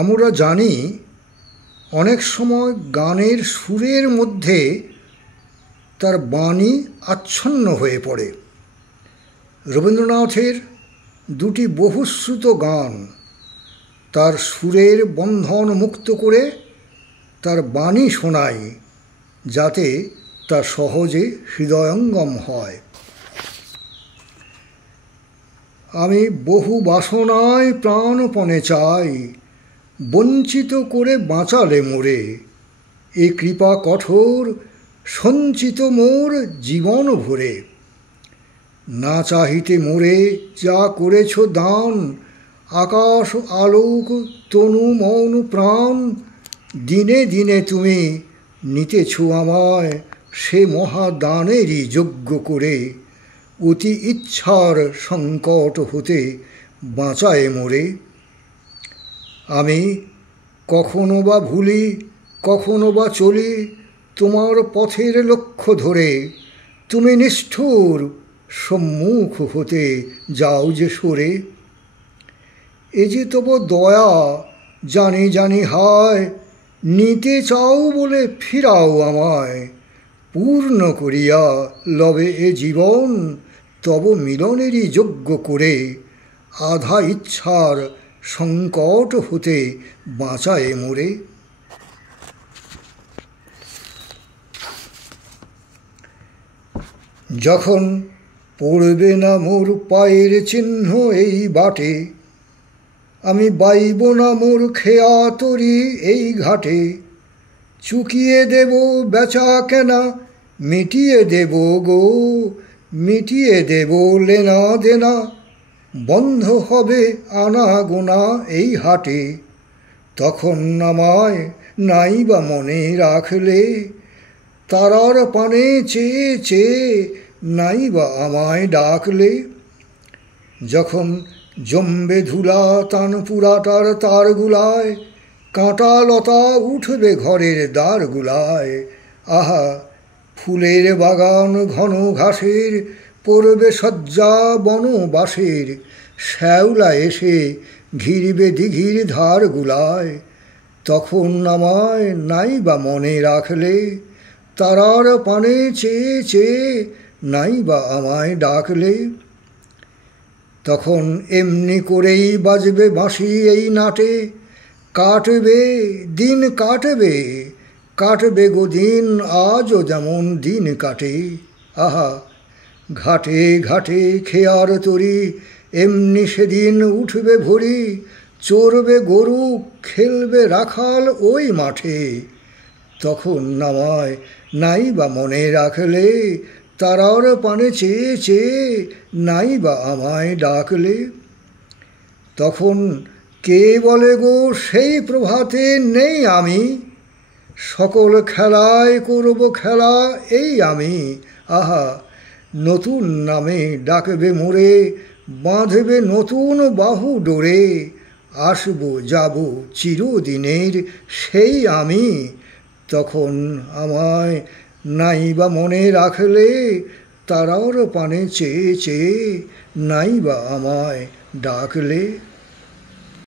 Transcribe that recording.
আমরা জানি অনেক সময় গানের সুরের মধ্যে তার বাণী আচ্ছন্ন হয়ে পড়ে। রবীন্দ্রনাথের দুটি বহুশ্রুত গান তার সুরের বন্ধন মুক্ত করে তার বাণী শোনায়, যাতে তা সহজে হৃদয়ঙ্গম হয়। আমি বহু বাসনায় প্রাণপণে চাই, বঞ্চিত করে বাঁচালে মোরে, এ কৃপা কঠোর সঞ্চিত মোর জীবন ভরে। না চাহিতে মোরে যা করেছ দান, আকাশ আলোক তনু মন প্রাণ, দিনে দিনে তুমি নিতেছ আমায় সে মহাদানেরই যোগ্য করে, অতি ইচ্ছার সংকট হতে বাঁচায় মোরে। আমি কখনো বা ভুলি কখনো বা চলি তোমার পথের লক্ষ্য ধরে, তুমি নিষ্ঠুর সম্মুখ হতে যাও যে সরে। এ যে তব দয়া জানি জানি হায়, নিতে চাও বলে ফিরাও আমায়, পূর্ণ করিয়া লবে এ জীবন তব মিলনেরই যোগ্য করে, আধা ইচ্ছার সংকট হতে বাঁচায় মোরে। যখন পড়বে না মোর পায়ের চিহ্ন এই বাটে, আমি বাইব না মোর খেয়া তরি এই ঘাটে, চুকিয়ে দেব বেচা কেনা মিটিয়ে দেব গো, মিটিয়ে দেব লেনা দেনা, বন্ধ হবে আনা গোনা এই হাটে। তখন আমায় নাই বা মনে রাখলে, তারার পানে চেয়ে চেয়ে নাই বা আমায় ডাকলে। যখন জমবে ধুলা তানপুরাটার তারগুলায়, কাঁটা লতা উঠবে ঘরের দ্বারগুলায়, আহা ফুলের বাগান ঘন ঘাসের পড়বে শয্যা বনবাসের, শ্যাওলা এসে ঘিরবে দিঘির ধারগুলায়। তখন আমায় নাই বা মনে রাখলে, তারার পানে চেয়ে চেয়ে নাই বা আমায় ডাকলে। তখন এমনি করেই বাজবে বাঁশি এই নাটে, কাটবে দিন কাটবে, কাটবে গো দিন আজও যেমন দিন কাটে। আহা ঘাটে ঘাটে খেয়ার তরি এমনি সেদিন উঠবে ভরি, চড়বে গরু খেলবে রাখাল ওই মাঠে। তখন আমায় নাই বা মনে রাখলে, তারার পানে চেয়ে চেয়ে নাই বা আমায় ডাকলে। তখন কে বলে গো সেই প্রভাতে নেই আমি, সকল খেলায় করব খেলা এই আমি। আহা নতুন নামে ডাকবে মোরে, বাঁধবে নতুন বাহু ডোরে, আসবো যাব চিরদিনের সেই আমি। তখন আমায় নাই বা মনে রাখলে, তারার পানে চেয়ে চেয়ে নাই বা আমায় ডাকলে।